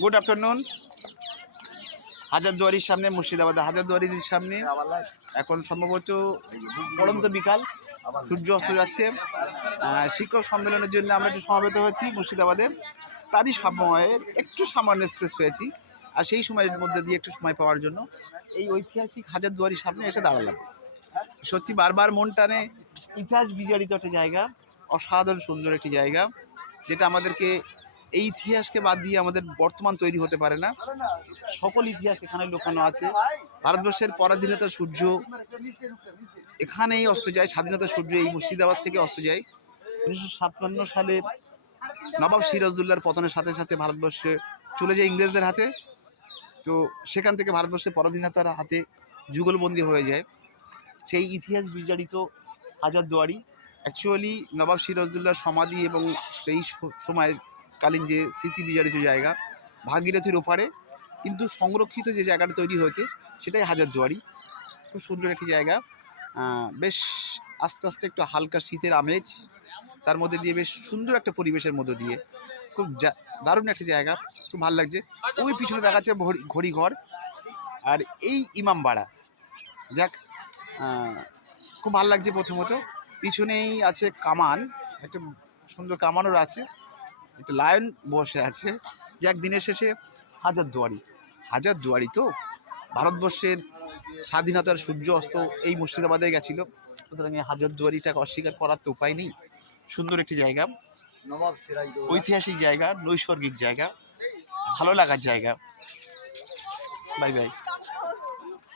Good afternoon. হাজারদুয়ারির সামনে, মুর্শিদাবাদের হাজারদুয়ারির সামনে এখন সম্ভবত পড়ন্ত বিকাল, সূর্য অস্ত যাচ্ছে। শিক্ষক সম্মেলনের জন্য আমরা একটু সমবেত হয়েছি মুর্শিদাবাদে। তারই সময়ের একটু সামান্য স্পেস পেয়েছি, আর সেই সময়ের মধ্যে দিয়ে একটু সময় পাওয়ার জন্য এই ঐতিহাসিক হাজারদুয়ারির সামনে এসে দাঁড়ালাম। সত্যি বারবার মন টানে। ইতিহাস বিজড়িত একটা জায়গা, অসাধারণ সুন্দর একটি জায়গা, যেটা আমাদেরকে, এই ইতিহাসকে বাদ দিয়ে আমাদের বর্তমান তৈরি হতে পারে না। সকল ইতিহাস এখানে লুকানো আছে। ভারতবর্ষের পরাধীনতার সূর্য এখানেই অস্ত যায়, স্বাধীনতার সূর্য এই মুর্শিদাবাদ থেকে অস্ত যায়। 1957 সালে নবাব সিরাজউদ্দৌলার পতনের সাথে সাথে ভারতবর্ষে চলে যায় ইংরেজদের হাতে। তো সেখান থেকে ভারতবর্ষের পরাধীনতার হাতে যুগলবন্দি হয়ে যায় সেই ইতিহাস বিজড়িত হাজারদুয়ারি। অ্যাকচুয়ালি নবাব সিরাজউদ্দৌলার সমাধি এবং সেই সময়কালীন যে স্মৃতি বিজড়িত জায়গা ভাগীরথীর ওপারে, কিন্তু সংরক্ষিত যে জায়গাটা তৈরি হয়েছে সেটাই হাজারদুয়ারি। খুব সুন্দর একটি জায়গা। বেশ আস্তে আস্তে একটু হালকা শীতের আমেজ, তার মধ্যে দিয়ে বেশ সুন্দর একটা পরিবেশের মধ্যে দিয়ে খুব দারুণ একটা জায়গা, খুব ভালো লাগছে। ওই পিছনে দেখা যাচ্ছে ঘড়িঘর, আর এই ইমামবাড়া। যাক, খুব ভালো লাগছে। প্রথমত পিছনেই আছে কামান, একটা সুন্দর কামানও আছে, একটা লায়ন বসে আছে। যাক, দিনের শেষে হাজারদুয়ারি তো ভারতবর্ষের স্বাধীনতার সূর্য অস্ত এই মুর্শিদাবাদে গেছিল, সুতরাং এই হাজারদুয়ারিটাকে অস্বীকার করার তো উপায় নেই। সুন্দর একটি জায়গা, ঐতিহাসিক জায়গা, নৈসর্গিক জায়গা, ভালো লাগার জায়গা। Bye bye.